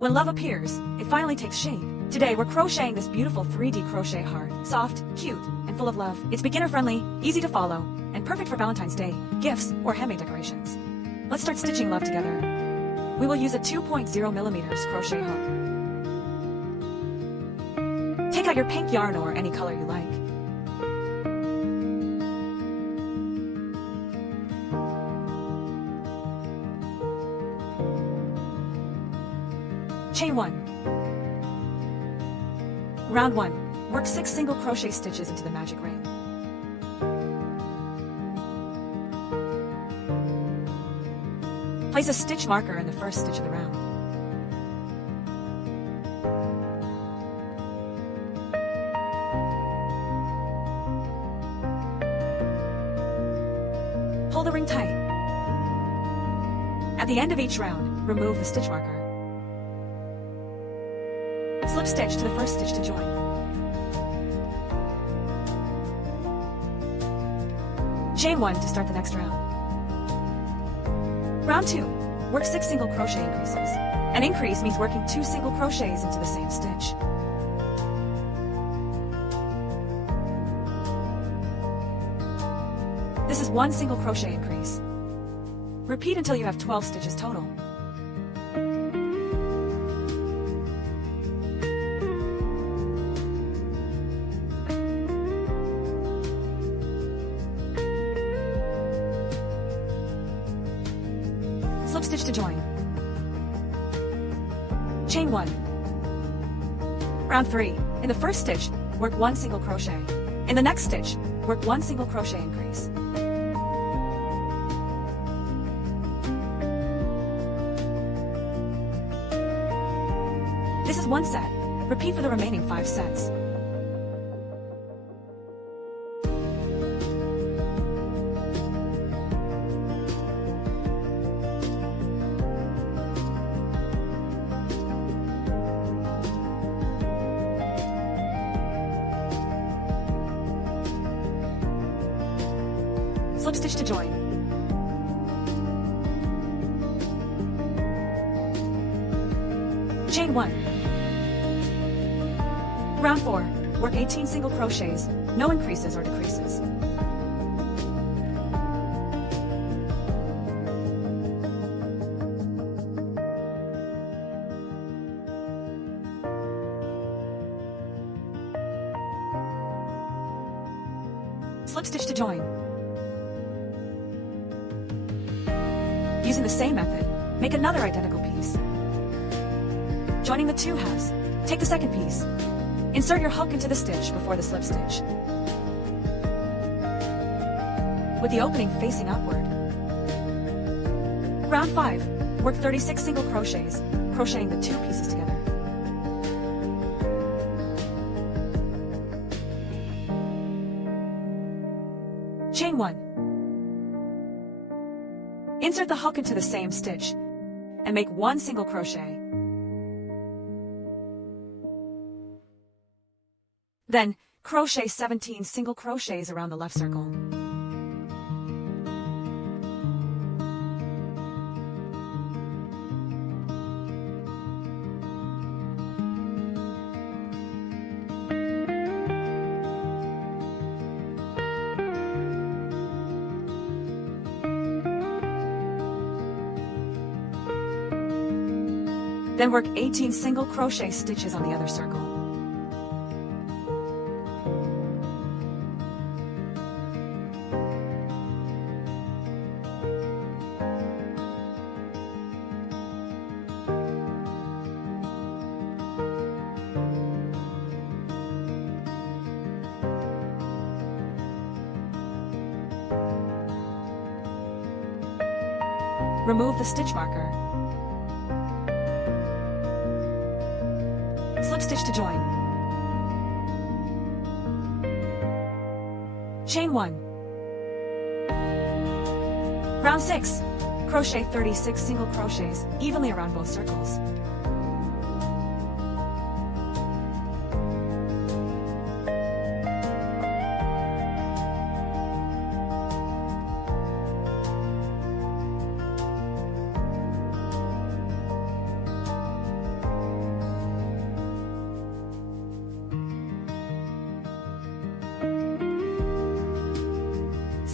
When love appears, it finally takes shape. Today we're crocheting this beautiful 3D crochet heart. Soft, cute, and full of love. It's beginner-friendly, easy to follow, and perfect for Valentine's Day, gifts, or handmade decorations. Let's start stitching love together. We will use a 2.0mm crochet hook. Take out your pink yarn or any color you like. Chain 1. Round 1. Work 6 single crochet stitches into the magic ring. Place a stitch marker in the first stitch of the round. Pull the ring tight. At the end of each round, remove the stitch marker. Slip stitch to the first stitch to join. Chain 1 to start the next round. Round 2. Work 6 single crochet increases. An increase means working 2 single crochets into the same stitch. This is 1 single crochet increase. Repeat until you have 12 stitches total. Slip stitch to join. Chain 1. Round 3. In the first stitch, work 1 single crochet. In the next stitch, work 1 single crochet increase. This is 1 set. Repeat for the remaining 5 sets. Slip stitch to join. Chain 1. Round 4. Work 18 single crochets, no increases or decreases. Slip stitch to join. Using the same method, make another identical piece. Joining the 2 halves, take the second piece. Insert your hook into the stitch before the slip stitch, with the opening facing upward. Round 5. Work 36 single crochets, crocheting the 2 pieces together. Chain 1. Insert the hook into the same stitch and make 1 single crochet. Then, crochet 17 single crochets around the left circle. Then work 18 single crochet stitches on the other circle. Remove the stitch marker. Slip stitch to join. Chain 1. Round 6. Crochet 36 single crochets evenly around both circles.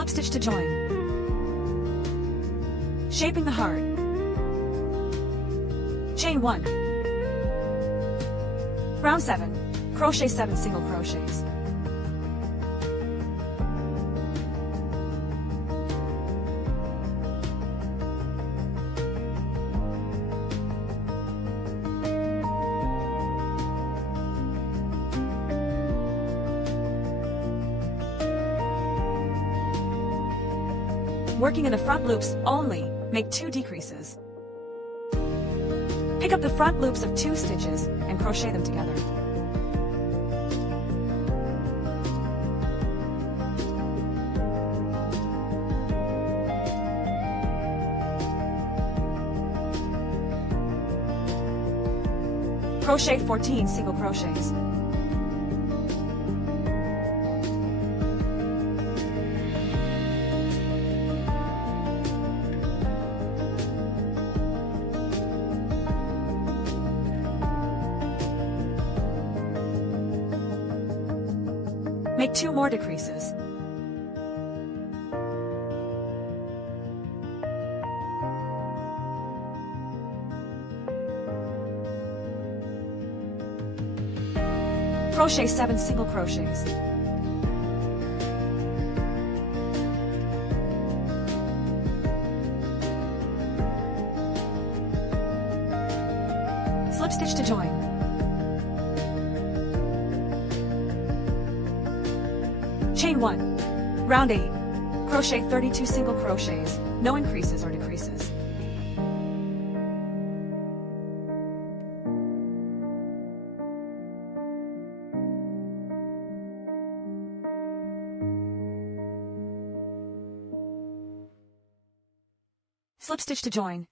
Slip stitch to join. Shaping the heart. Chain 1. Round 7. Crochet 7 single crochets. Working in the front loops only, make 2 decreases. Pick up the front loops of 2 stitches and crochet them together. Crochet 14 single crochets. Make 2 more decreases. Crochet 7 single crochets. Slip stitch to join. Chain 1. Round 8. Crochet 32 single crochets, no increases or decreases. Slip stitch to join.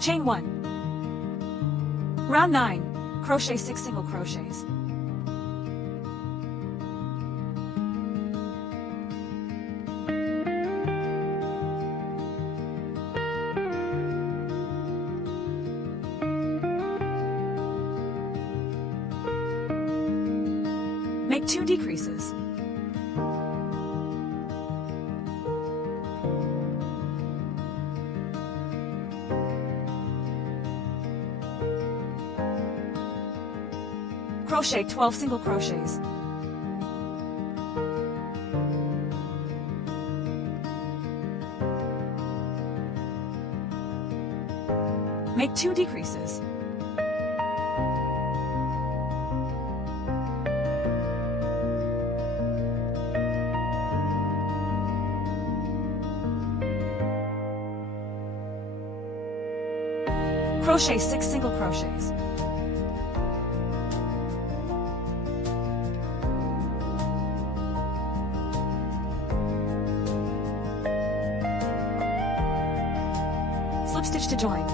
Chain 1. Round 9. Crochet 6 single crochets. Make 2 decreases. Crochet 12 single crochets. Make 2 decreases. Crochet 6 single crochets. Slip stitch to join.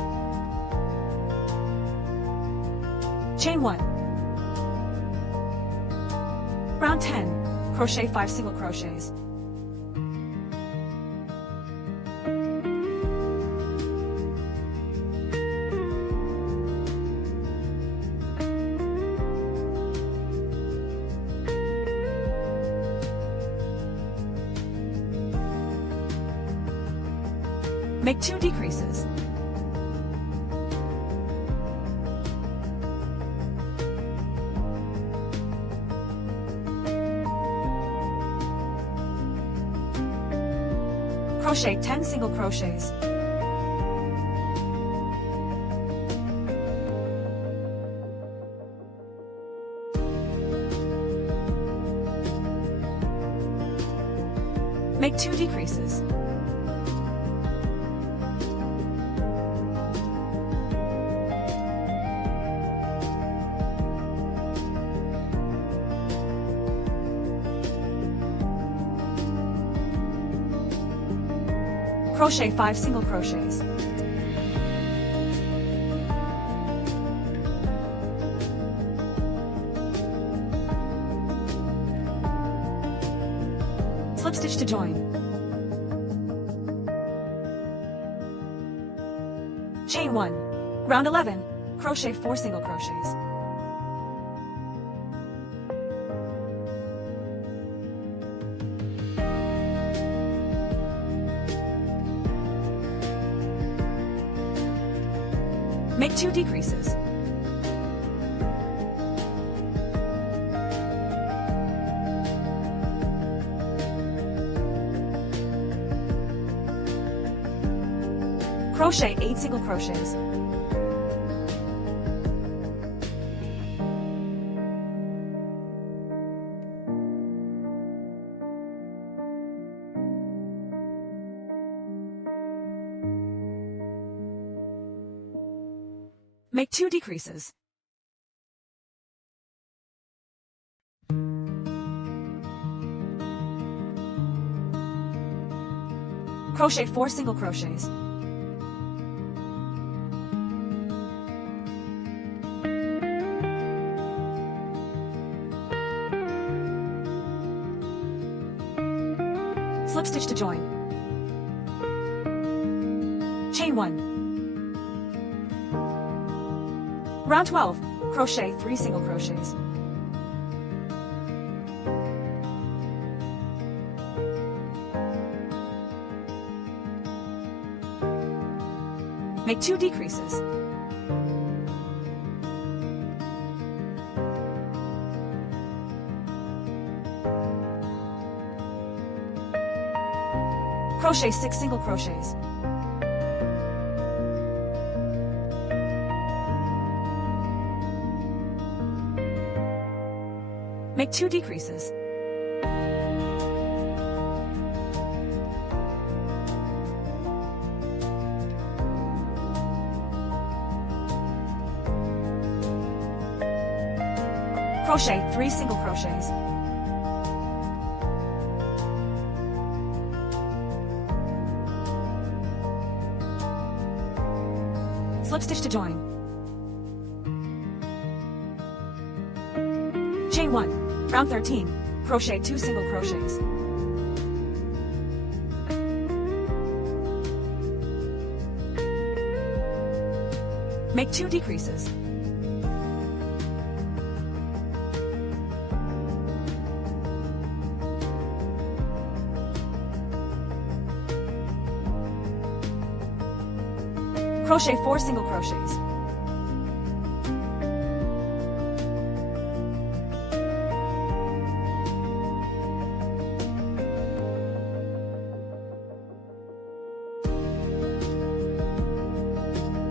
Chain 1. Round 10. Crochet 5 single crochets. Make 2 decreases. Crochet 10 single crochets. Make 2 decreases. Crochet 5 single crochets. Slip stitch to join. Chain 1. Round 11. Crochet 4 single crochets. Make 2 decreases. Crochet 8 single crochets. Make 2 decreases. Crochet 4 single crochets. Slip stitch to join. Chain 1. Round 12, crochet 3 single crochets. Make 2 decreases. Crochet 6 single crochets. Make 2 decreases. Crochet 3 single crochets. Slip stitch to join. Chain 1. Round 13, crochet 2 single crochets. Make 2 decreases. Crochet 4 single crochets.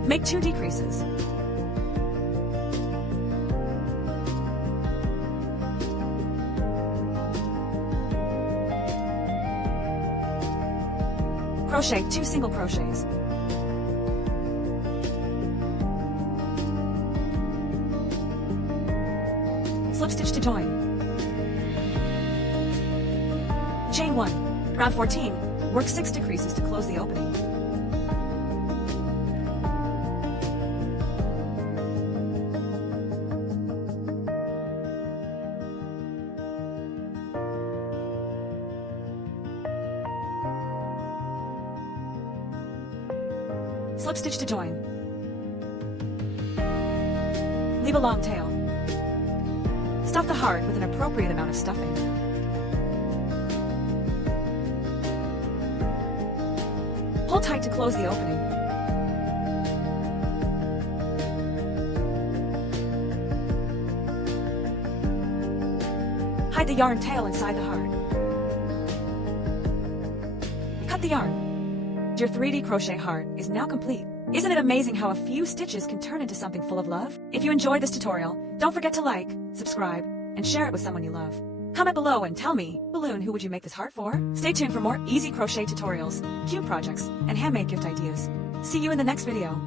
Make 2 decreases. Crochet 2 single crochets. Slip stitch to join. Chain 1. Round 14. Work 6 decreases to close the opening. Slip stitch to join. Leave a long tail. Stuff the heart with an appropriate amount of stuffing. Pull tight to close the opening. Hide the yarn tail inside the heart. Cut the yarn. Your 3D crochet heart is now complete. Isn't it amazing how a few stitches can turn into something full of love? If you enjoyed this tutorial, don't forget to like, subscribe, and share it with someone you love. Comment below and tell me, Balloon, who would you make this heart for? Stay tuned for more easy crochet tutorials, cute projects, and handmade gift ideas. See you in the next video.